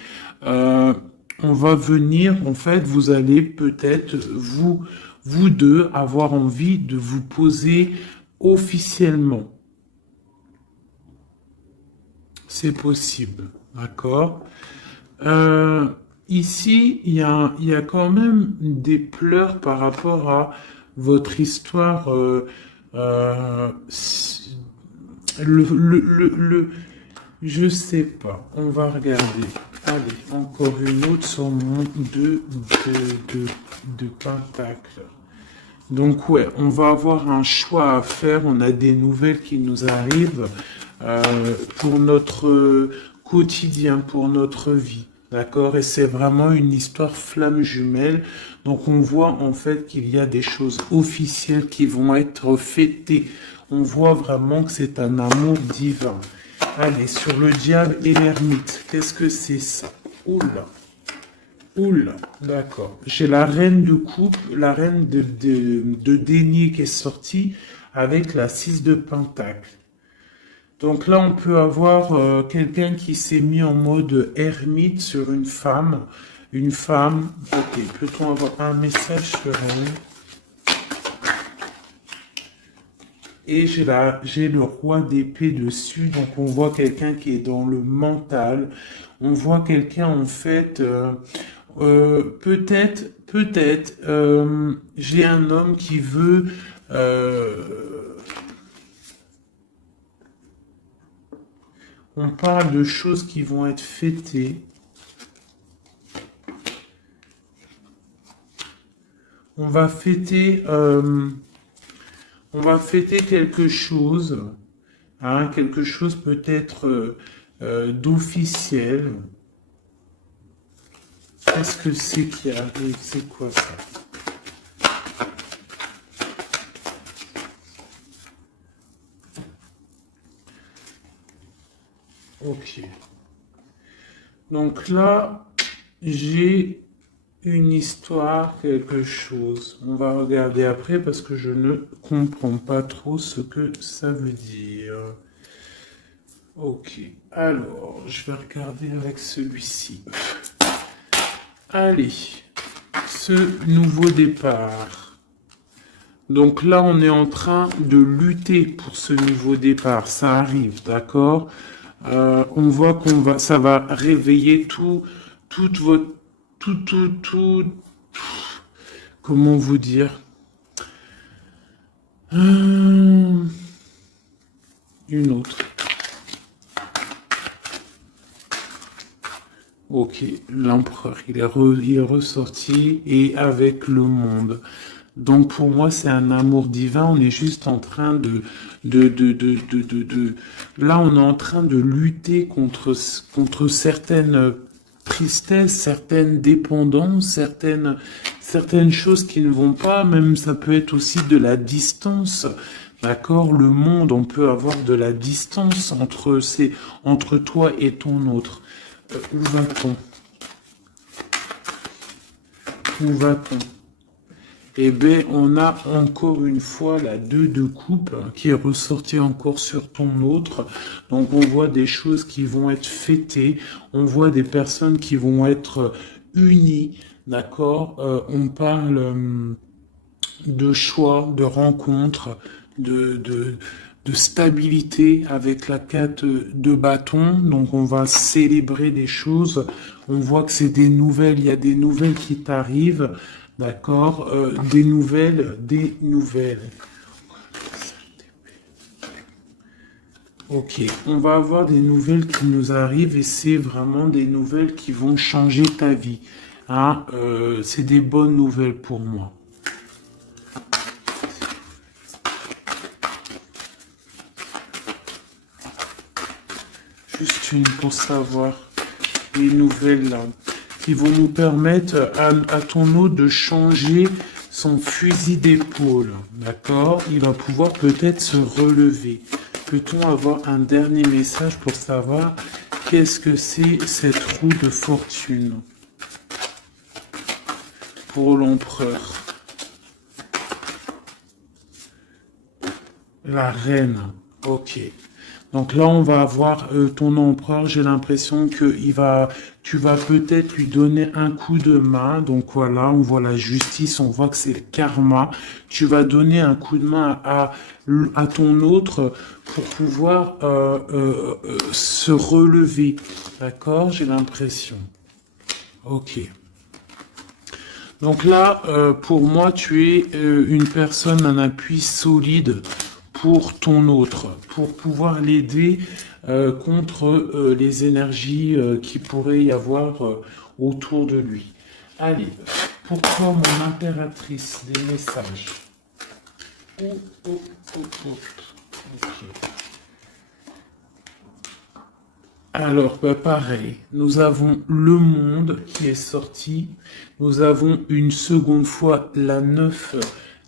on va venir, en fait, vous allez peut-être vous deux, avoir envie de vous poser officiellement. C'est possible, d'accord? Ici, il y a quand même des pleurs par rapport à votre histoire. Je sais pas. On va regarder. Allez, encore une autre sur mon de pentacle. Donc ouais, on va avoir un choix à faire. On a des nouvelles qui nous arrivent pour notre quotidien, pour notre vie. D'accord? Et c'est vraiment une histoire flamme jumelle. Donc on voit en fait qu'il y a des choses officielles qui vont être fêtées. On voit vraiment que c'est un amour divin. Allez, sur le diable et l'ermite. Qu'est-ce que c'est ça? Oula. Oula, d'accord. J'ai la reine de coupe, la reine de denier qui est sortie avec la 6 de pentacle. Donc là, on peut avoir quelqu'un qui s'est mis en mode ermite sur une femme. Une femme. Ok, peut-on avoir un message sur elle? Et j'ai le roi d'épée dessus. Donc on voit quelqu'un qui est dans le mental. On voit quelqu'un en fait. Peut-être, j'ai un homme qui veut. On parle de choses qui vont être fêtées. On va fêter quelque chose, hein, quelque chose peut-être d'officiel. Qu'est-ce que c'est qui arrive? C'est quoi ça? Ok. Donc là, j'ai une histoire, quelque chose. On va regarder après parce que je ne comprends pas trop ce que ça veut dire. Ok. Alors, je vais regarder avec celui-ci. Allez. Ce nouveau départ. Donc là, on est en train de lutter pour ce nouveau départ. Ça arrive, d'accord? On voit ça va réveiller toute votre, comment vous dire? Une autre. Ok, l'empereur, il est ressorti et avec le monde. Donc pour moi, c'est un amour divin. On est juste en train là, on est en train de lutter contre certaines tristesses, certaines dépendances, certaines choses qui ne vont pas. Même ça peut être aussi de la distance. D'accord? Le monde, on peut avoir de la distance entre toi et ton autre. Où va-t-on? Où va-t-on? Eh bien, on a encore une fois la 2 de coupe qui est ressortie encore sur ton autre. Donc, on voit des choses qui vont être fêtées. On voit des personnes qui vont être unies. D'accord? On parle de choix, de rencontres, de stabilité avec la 4 de bâton. Donc on va célébrer des choses. On voit que c'est des nouvelles, il y a des nouvelles qui t'arrivent. D'accord? Des nouvelles, des nouvelles. Ok, on va avoir des nouvelles qui nous arrivent et c'est vraiment des nouvelles qui vont changer ta vie. Hein? C'est des bonnes nouvelles pour moi. Juste une pour savoir les nouvelles là, qui vont nous permettre à ton eau de changer son fusil d'épaule. D'accord? Il va pouvoir peut-être se relever. Peut-on avoir un dernier message pour savoir qu'est-ce que c'est cette roue de fortune pour l'empereur? La reine. Ok. Donc là, on va avoir ton empereur. J'ai l'impression que tu vas peut-être lui donner un coup de main. Donc voilà, on voit la justice, on voit que c'est le karma. Tu vas donner un coup de main à ton autre pour pouvoir se relever. D'accord? J'ai l'impression. Ok. Donc là, pour moi, tu es une personne, un appui solide pour ton autre, pour pouvoir l'aider contre les énergies qui pourraient y avoir autour de lui. Allez, pour toi, mon impératrice, des messages. Oh, oh, oh, oh. Ok. Alors, bah, pareil, nous avons le monde qui est sorti, nous avons une seconde fois la 9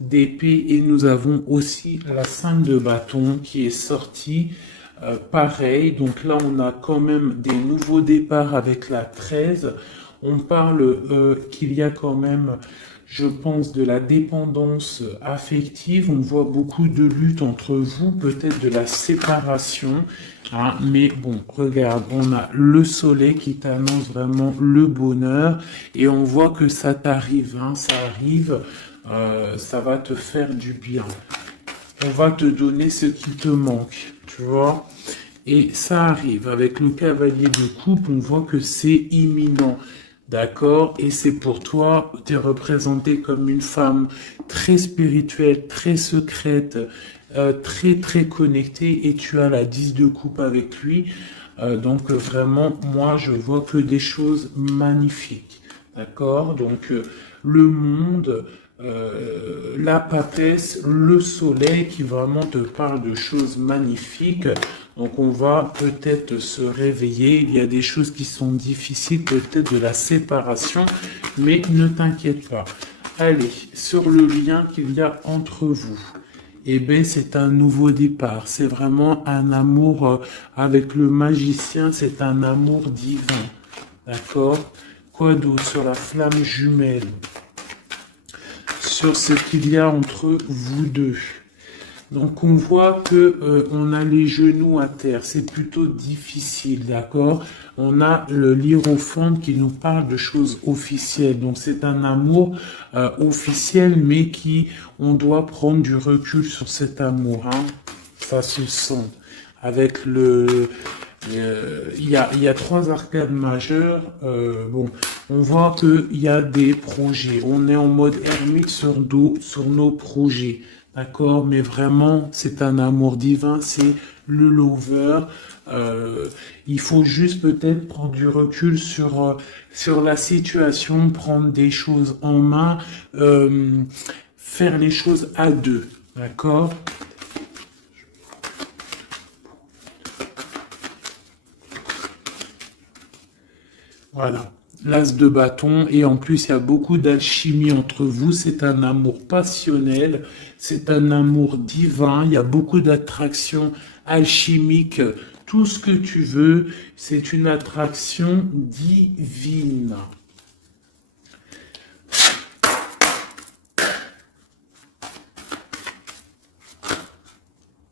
d'épée et nous avons aussi la 5 de bâton qui est sortie. Pareil, donc là on a quand même des nouveaux départs avec la 13. On parle qu'il y a quand même, je pense, de la dépendance affective. On voit beaucoup de lutte entre vous, peut-être de la séparation. Hein, mais bon, regarde, on a le soleil qui t'annonce vraiment le bonheur et on voit que ça t'arrive, hein, ça arrive, ça va te faire du bien. On va te donner ce qui te manque, tu vois. Et ça arrive. Avec le cavalier de coupe, on voit que c'est imminent. D'accord? Et c'est pour toi, tu es représentée comme une femme très spirituelle, très secrète, très très connectée et tu as la 10 de coupe avec lui. Donc vraiment, moi, je vois que des choses magnifiques. D'accord? Donc le monde, la papesse, le soleil qui vraiment te parle de choses magnifiques. Donc on va peut-être se réveiller. Il y a des choses qui sont difficiles, peut-être de la séparation, mais ne t'inquiète pas. Allez, sur le lien qu'il y a entre vous. Eh bien, c'est un nouveau départ. C'est vraiment un amour avec le magicien. C'est un amour divin. D'accord? Quoi d'autre sur la flamme jumelle? Sur ce qu'il y a entre vous deux. Donc on voit que on a les genoux à terre, c'est plutôt difficile, d'accord? On a le hiérophante qui nous parle de choses officielles. Donc c'est un amour officiel, mais qui on doit prendre du recul sur cet amour, hein? Ça se sent. Avec il y a trois arcades majeures. Bon, on voit qu'il y a des projets. On est en mode ermite sur nos projets. D'accord, mais vraiment, c'est un amour divin, c'est le lover. Il faut juste peut-être prendre du recul sur la situation, prendre des choses en main, faire les choses à deux. D'accord? Voilà. L'as de bâton, et en plus, il y a beaucoup d'alchimie entre vous. C'est un amour passionnel, c'est un amour divin. Il y a beaucoup d'attraction alchimique. Tout ce que tu veux, c'est une attraction divine.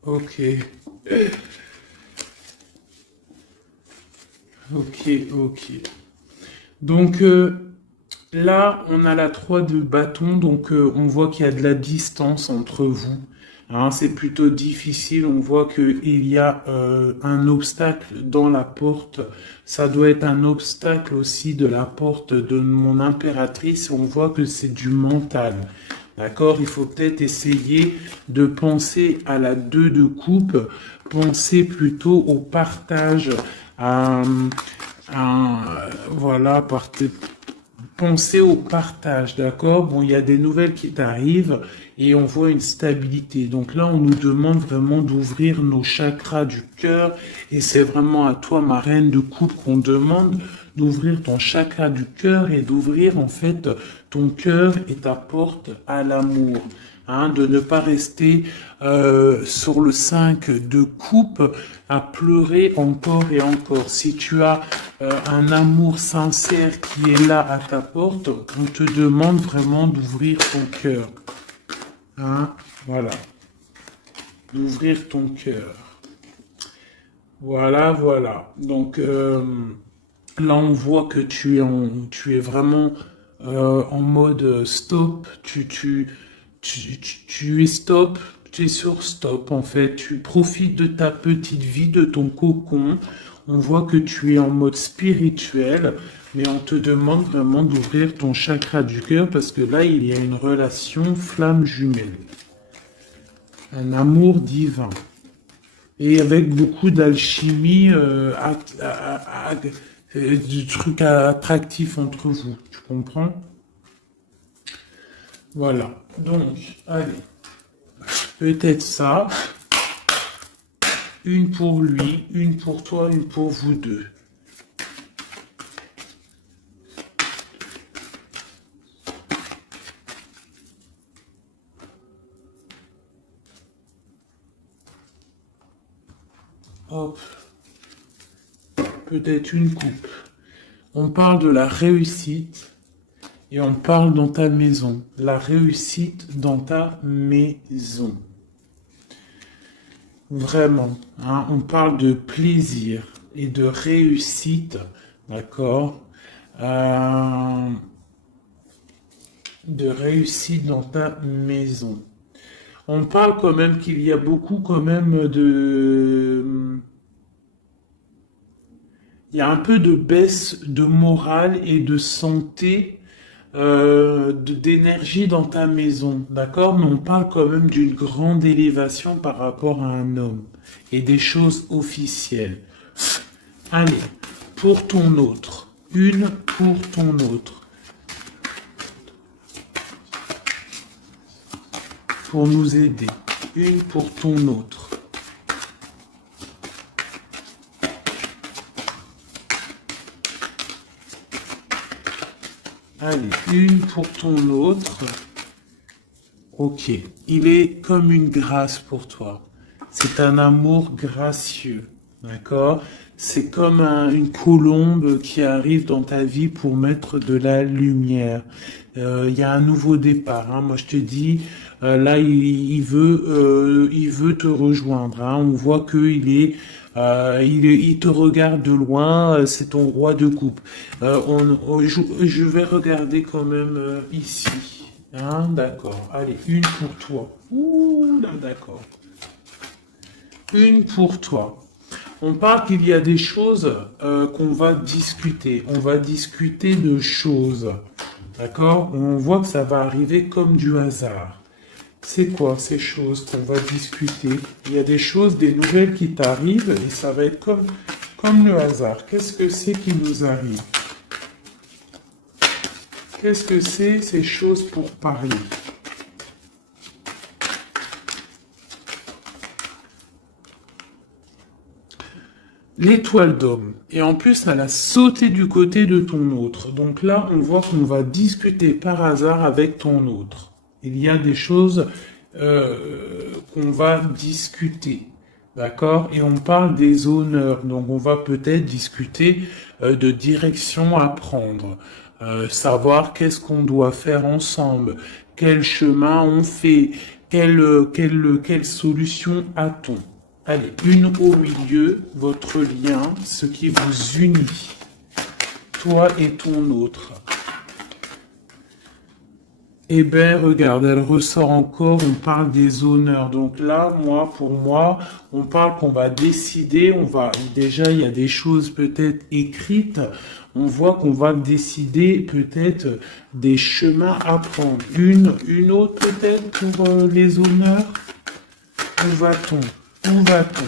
Ok. Ok, ok. Donc là, on a la 3 de bâton, donc on voit qu'il y a de la distance entre vous. Hein, c'est plutôt difficile, on voit qu'il y a un obstacle dans la porte. Ça doit être un obstacle aussi de la porte de mon impératrice. On voit que c'est du mental. D'accord? Il faut peut-être essayer de penser à la 2 de coupe, penser plutôt au partage, à, voilà, penser au partage, d'accord? Bon, il y a des nouvelles qui t'arrivent et on voit une stabilité. Donc là, on nous demande vraiment d'ouvrir nos chakras du cœur et c'est vraiment à toi, ma reine de coupe, qu'on demande d'ouvrir ton chakra du cœur et d'ouvrir en fait ton cœur et ta porte à l'amour. Hein, de ne pas rester sur le 5 de coupe à pleurer encore et encore. Si tu as un amour sincère qui est là à ta porte, on te demande vraiment d'ouvrir ton cœur. Hein, voilà, d'ouvrir ton cœur. Voilà, voilà. Donc là, on voit que tu es vraiment en mode stop. Tu es stop. Tu es sur stop en fait. Tu profites de ta petite vie, de ton cocon. On voit que tu es en mode spirituel, mais on te demande vraiment d'ouvrir ton chakra du cœur parce que là, il y a une relation flamme jumelle, un amour divin. Et avec beaucoup d'alchimie, du truc attractif entre vous. Tu comprends? Voilà. Donc, allez. Peut-être ça. Une pour lui, une pour toi, une pour vous deux. Hop. Peut-être une coupe. On parle de la réussite et on parle dans ta maison. La réussite dans ta maison. Vraiment, hein, on parle de plaisir et de réussite, d'accord? Euh, de réussite dans ta maison. On parle quand même qu'il y a beaucoup quand même de... Il y a un peu de baisse de morale et de santé, d'énergie dans ta maison, d'accord? Mais on parle quand même d'une grande élévation par rapport à un homme et des choses officielles. Allez, pour ton autre. Une pour ton autre. Pour nous aider. Une pour ton autre. Allez, une pour ton autre. Ok, il est comme une grâce pour toi. C'est un amour gracieux, d'accord? C'est comme une colombe qui arrive dans ta vie pour mettre de la lumière. Il y a un nouveau départ, hein. Moi, je te dis, là, il veut te rejoindre, hein. On voit qu'il est, il te regarde de loin. C'est ton roi de coupe. Je vais regarder quand même ici. Hein, d'accord. Allez, une pour toi. Ouh là, d'accord. Une pour toi. On parle qu'il y a des choses qu'on va discuter. On va discuter de choses. D'accord? On voit que ça va arriver comme du hasard. C'est quoi ces choses qu'on va discuter? Il y a des choses, des nouvelles qui t'arrivent et ça va être comme le hasard. Qu'est-ce que c'est qui nous arrive? Qu'est-ce que c'est ces choses pour parler? L'étoile d'homme. Et en plus, elle a sauté du côté de ton autre. Donc là, on voit qu'on va discuter par hasard avec ton autre. Il y a des choses qu'on va discuter. D'accord? Et on parle des honneurs. Donc on va peut-être discuter de direction à prendre. Savoir qu'est-ce qu'on doit faire ensemble. Quel chemin on fait. Quelle solution a-t-on? Allez, une au milieu, votre lien, ce qui vous unit, toi et ton autre. Eh ben, regarde, elle ressort encore, on parle des honneurs. Donc là, pour moi, on parle qu'on va décider, déjà, il y a des choses peut-être écrites, on voit qu'on va décider peut-être des chemins à prendre. Une autre peut-être pour les honneurs. Où va-t-on? Où va-t-on?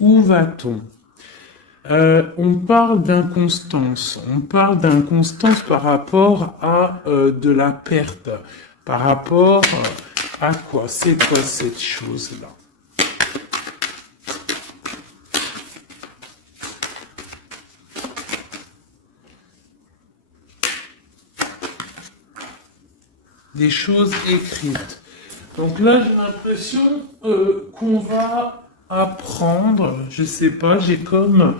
Où va-t-on? On parle d'inconstance. On parle d'inconstance par rapport à de la perte. Par rapport à quoi? C'est quoi cette chose-là? Des choses écrites. Donc là, j'ai l'impression qu'on va apprendre, je sais pas, j'ai comme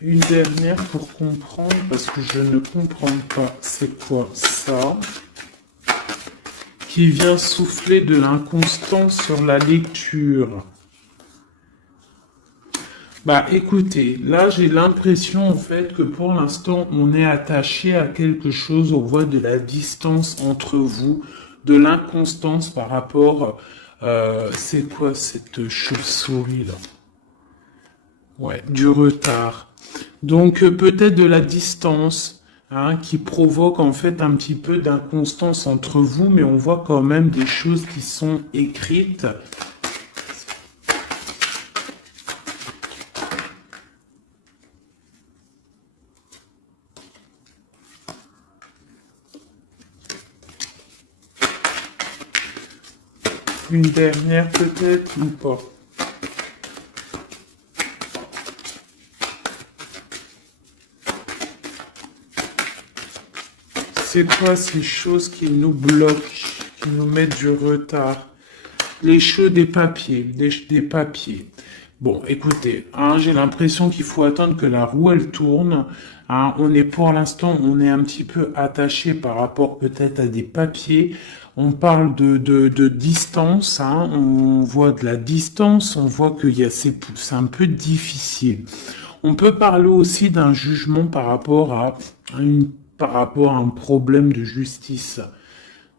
une dernière pour comprendre, parce que je ne comprends pas c'est quoi ça, qui vient souffler de l'inconstance sur la lecture. Bah écoutez, là j'ai l'impression en fait que pour l'instant on est attaché à quelque chose, on voit de la distance entre vous, de l'inconstance par rapport, c'est quoi cette chauve-souris là? Ouais, du retard. Donc peut-être de la distance, hein, qui provoque en fait un petit peu d'inconstance entre vous, mais on voit quand même des choses qui sont écrites. Une dernière peut-être ou pas? C'est quoi ces choses qui nous bloquent, qui nous mettent du retard? Les cheveux des papiers, des papiers. Bon, écoutez, hein, j'ai l'impression qu'il faut attendre que la roue elle tourne. Hein, on est pour l'instant, on est un petit peu attaché par rapport peut-être à des papiers. On parle de distance, hein, on voit de la distance, on voit qu'il y a c'est un peu difficile. On peut parler aussi d'un jugement par rapport à un problème de justice.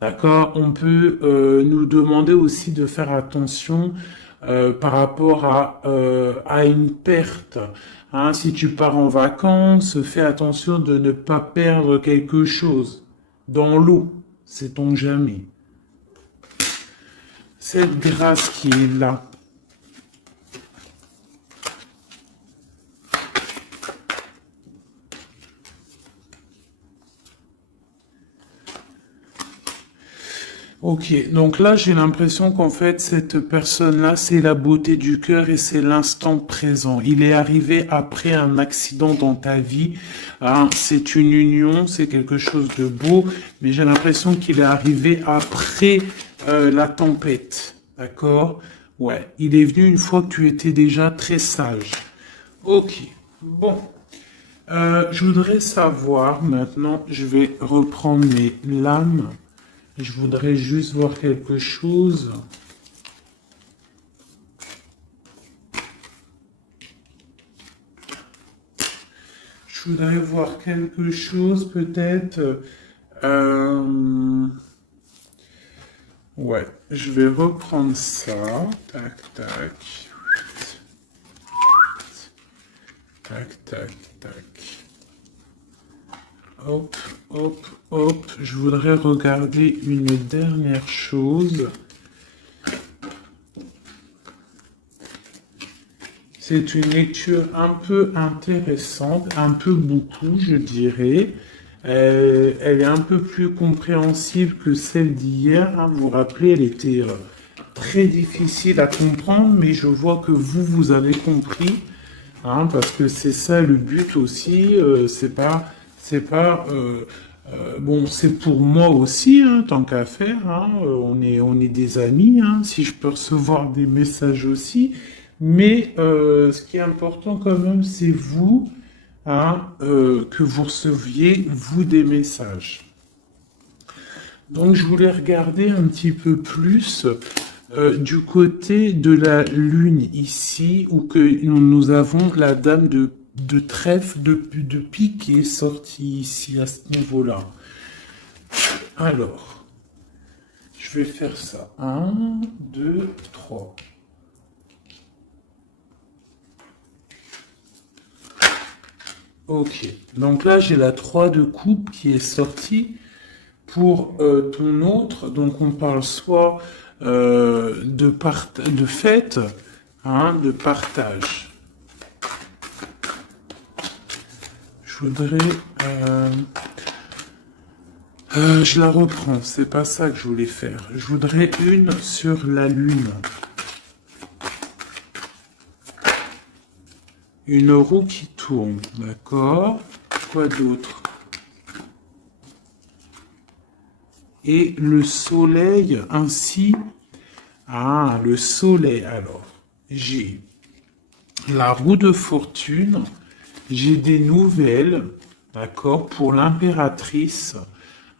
D'accord? On peut nous demander aussi de faire attention par rapport à une perte. Hein, si tu pars en vacances, fais attention de ne pas perdre quelque chose dans l'eau. Sait-on jamais. Cette grâce qui est là. Ok, donc là j'ai l'impression qu'en fait cette personne-là c'est la beauté du cœur et c'est l'instant présent. Il est arrivé après un accident dans ta vie, hein, c'est une union, c'est quelque chose de beau, mais j'ai l'impression qu'il est arrivé après la tempête, d'accord? Ouais, il est venu une fois que tu étais déjà très sage. Ok, bon. Je voudrais savoir maintenant, je vais reprendre mes lames. Je voudrais juste voir quelque chose. Je voudrais voir quelque chose peut-être. Ouais, je vais reprendre ça. Tac, tac. Tac, tac, tac. Hop, hop, hop. Je voudrais regarder une dernière chose. C'est une lecture un peu intéressante, un peu beaucoup, je dirais. Elle est un peu plus compréhensible que celle d'hier. Hein. Vous vous rappelez, elle était très difficile à comprendre, mais je vois que vous avez compris. Hein, parce que c'est ça le but aussi. Bon, c'est pour moi aussi, hein, tant qu'à faire. Hein, on est des amis. Hein, si je peux recevoir des messages aussi. Mais ce qui est important quand même, c'est vous, hein, que vous receviez, vous, des messages. Donc, je voulais regarder un petit peu plus du côté de la Lune ici, où que nous avons la dame de trèfle, de pique qui est sortie ici à ce niveau-là. Alors, je vais faire ça. 1, 2, 3. Ok, donc là j'ai la 3 de coupe qui est sortie pour ton autre. Donc on parle soit de fête, hein, de partage. Je voudrais... je la reprends, c'est pas ça que je voulais faire. Je voudrais une sur la Lune. Une roue qui tourne, d'accord? Quoi d'autre? Et le soleil ainsi. Ah, le soleil. Alors, j'ai la roue de fortune. J'ai des nouvelles, d'accord, pour l'impératrice.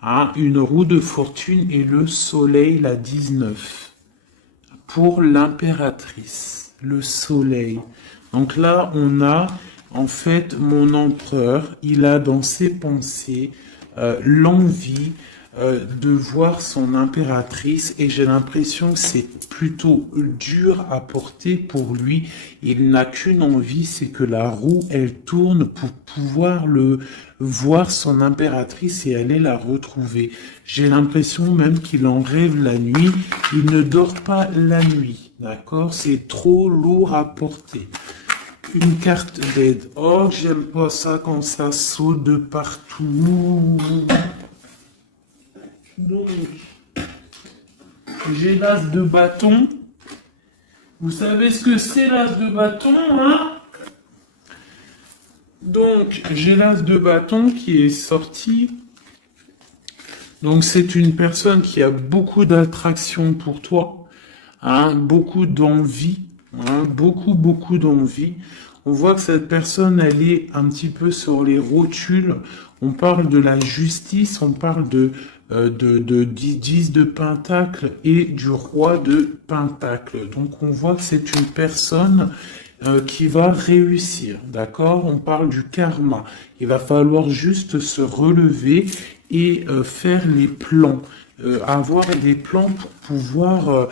Hein, une roue de fortune et le soleil, la 19. Pour l'impératrice, le soleil. Donc là, on a en fait mon empereur, il a dans ses pensées l'envie de voir son impératrice et j'ai l'impression que c'est plutôt dur à porter pour lui. Il n'a qu'une envie, c'est que la roue, elle tourne pour pouvoir voir son impératrice et aller la retrouver. J'ai l'impression même qu'il en rêve la nuit. Il ne dort pas la nuit, d'accord? C'est trop lourd à porter. Une carte d'aide. Oh, j'aime pas ça quand ça saute de partout. Donc, j'ai l'as de bâton. Vous savez ce que c'est l'as de bâton, hein? Donc, j'ai l'as de bâton qui est sorti. Donc, c'est une personne qui a beaucoup d'attraction pour toi, hein, beaucoup d'envie, hein, beaucoup d'envie. On voit que cette personne, elle est un petit peu sur les rotules. On parle de la justice, on parle de 10 de Pentacle et du roi de Pentacle. Donc on voit que c'est une personne qui va réussir, d'accord? On parle du karma. Il va falloir juste se relever et faire les plans, avoir des plans pour pouvoir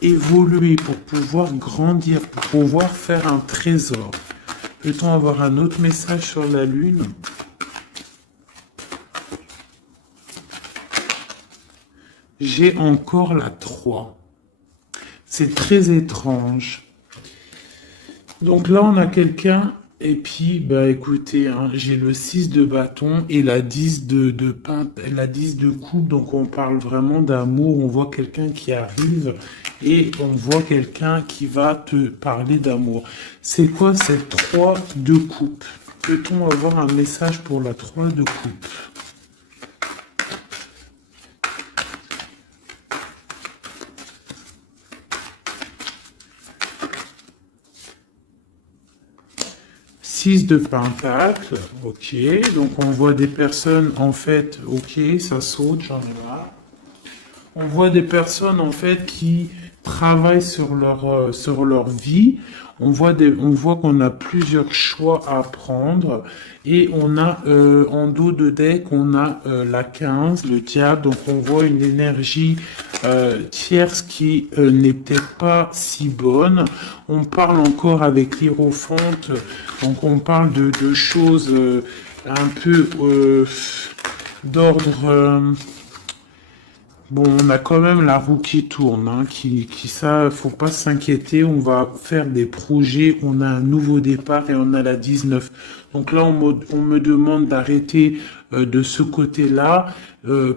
évoluer, pour pouvoir grandir, pour pouvoir faire un trésor. Peut-on avoir un autre message sur la Lune? J'ai encore la 3. C'est très étrange. Donc là, on a quelqu'un, et puis, bah écoutez, hein, j'ai le 6 de bâton et la 10 la 10 de coupe, donc on parle vraiment d'amour, on voit quelqu'un qui arrive et on voit quelqu'un qui va te parler d'amour. C'est quoi cette 3 de coupe? Peut-on avoir un message pour la 3 de coupe? Six de Pentacle, ok, donc on voit des personnes, en fait, ok, ça saute, j'en ai marre. On voit des personnes, en fait, qui travaillent sur leur vie. On voit qu'on a plusieurs choix à prendre. Et on a, en dos de deck, on a la 15, le diable. Donc on voit une énergie tierce qui n'est peut-être pas si bonne. On parle encore avec l'Hiérophante. Donc on parle de choses un peu d'ordre... Bon, on a quand même la roue qui tourne, hein, ça, faut pas s'inquiéter, on va faire des projets, on a un nouveau départ et on a la 19. Donc là, on me demande d'arrêter de ce côté-là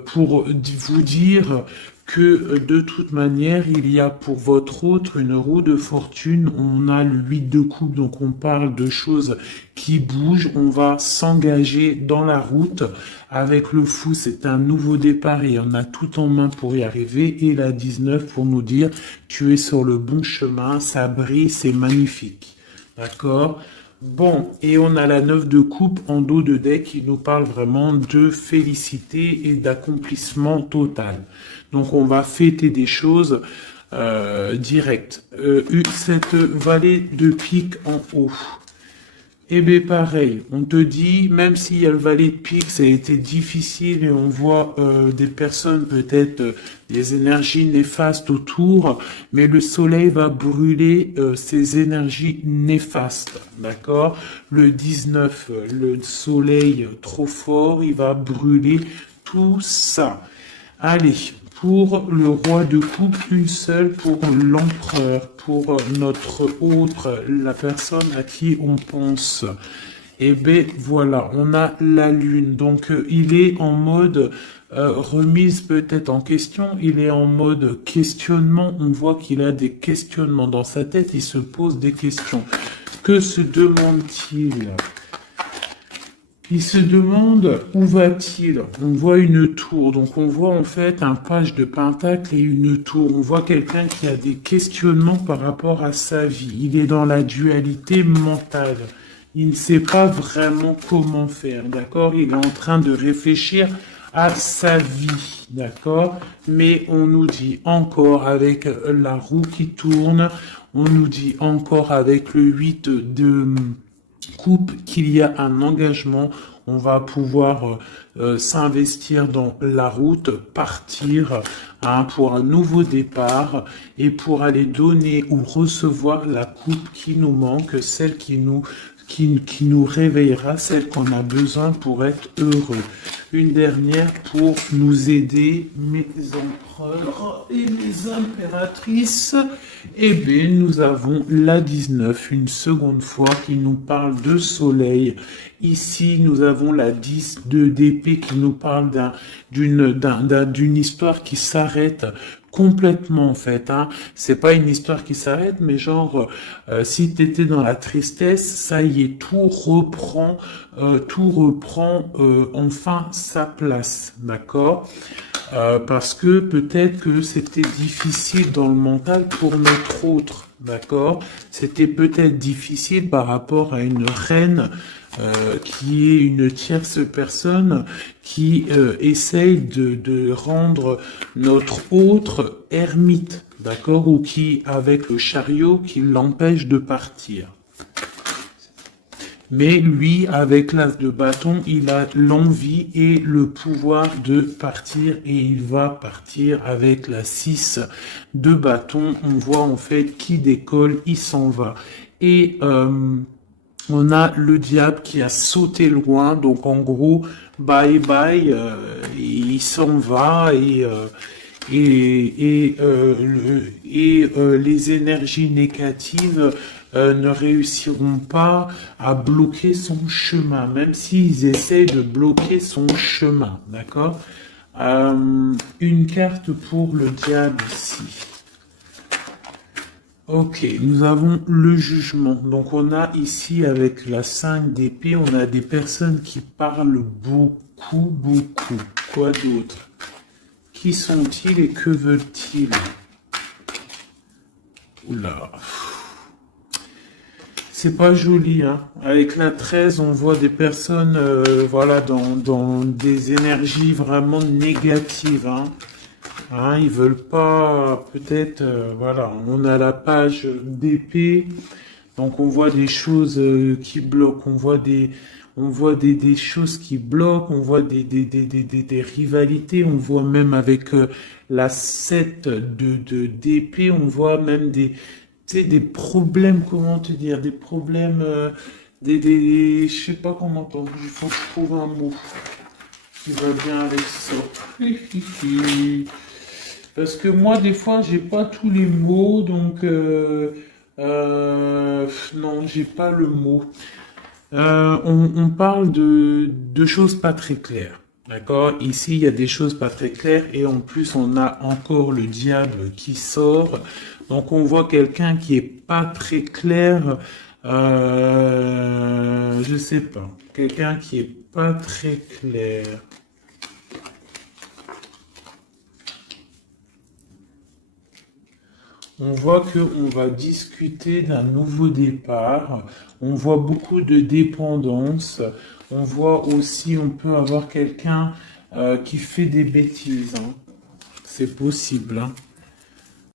pour vous dire que de toute manière, il y a pour votre autre une roue de fortune, on a le 8 de coupe, donc on parle de choses qui bougent, on va s'engager dans la route. Avec le fou, c'est un nouveau départ et on a tout en main pour y arriver. Et la 19 pour nous dire, tu es sur le bon chemin, ça brille, c'est magnifique. D'accord? Bon, et on a la 9 de coupe en dos de deck qui nous parle vraiment de félicité et d'accomplissement total. Donc on va fêter des choses directes. Cette vallée de pique en haut. Eh bien pareil, on te dit, même s'il y a le valet de pique, ça a été difficile et on voit des personnes peut-être des énergies néfastes autour, mais le soleil va brûler ces énergies néfastes, d'accord? Le 19, le soleil trop fort, il va brûler tout ça. Allez, pour le roi de coupe, une seule pour l'empereur, pour notre autre, la personne à qui on pense. Et ben voilà, on a la lune. Donc il est en mode remise peut-être en question, il est en mode questionnement. On voit qu'il a des questionnements dans sa tête, il se pose des questions. Que se demande-t-il ? Il se demande où va-t-il. On voit une tour, donc on voit en fait un page de pentacle et une tour. On voit quelqu'un qui a des questionnements par rapport à sa vie. Il est dans la dualité mentale. Il ne sait pas vraiment comment faire, d'accord? Il est en train de réfléchir à sa vie, d'accord? Mais on nous dit encore avec la roue qui tourne, on nous dit encore avec le 8 de coupe qu'il y a un engagement, on va pouvoir s'investir dans la route, partir pour un nouveau départ et pour aller donner ou recevoir la coupe qui nous manque, celle qui nous réveillera, celle qu'on a besoin pour être heureux. Une dernière pour nous aider, mes empereurs et mes impératrices. Eh bien, nous avons la 19, une seconde fois, qui nous parle de soleil. Ici, nous avons la 10 d'épée qui nous parle d'une histoire qui s'arrête complètement en fait. Hein. C'est pas une histoire qui s'arrête, mais genre si t'étais dans la tristesse, ça y est, tout reprend enfin sa place, d'accord? Parce que peut-être que c'était difficile dans le mental pour notre autre, d'accord? C'était peut-être difficile par rapport à une reine qui est une tierce personne qui essaye de rendre notre autre ermite, d'accord? Ou qui, avec le chariot, qui l'empêche de partir. Mais lui, avec l'as de bâton, il a l'envie et le pouvoir de partir et il va partir avec la 6 de bâton. On voit en fait qui décolle, il s'en va. Et on a le diable qui a sauté loin, donc en gros, bye bye, il s'en va les énergies négatives ne réussiront pas à bloquer son chemin, même s'ils essaient de bloquer son chemin, d'accord? Une carte pour le diable ici. Ok, nous avons le jugement. Donc on a ici avec la 5 d'épée, on a des personnes qui parlent beaucoup. Quoi d'autre? Qui sont-ils et que veulent-ils? Oula. C'est pas joli, hein. Avec la 13, on voit des personnes, voilà, dans des énergies vraiment négatives, hein. Hein, ils veulent pas, peut-être, voilà, on a la page d'épée, donc on voit des choses qui bloquent, on voit des choses qui bloquent, on voit des rivalités, on voit même avec la 7 d'épée, on voit même tu sais, des problèmes, comment te dire, des problèmes, je sais pas comment t'en, il faut que je trouve un mot qui va bien avec ça. Parce que moi, des fois, j'ai pas tous les mots, donc non, j'ai pas le mot. On parle de choses pas très claires. D'accord? Ici, il y a des choses pas très claires et en plus, on a encore le diable qui sort. Donc, on voit quelqu'un qui est pas très clair. Je sais pas. Quelqu'un qui est pas très clair. On voit qu'on va discuter d'un nouveau départ. On voit beaucoup de dépendance. On voit aussi, on peut avoir quelqu'un qui fait des bêtises. Hein. C'est possible. Hein.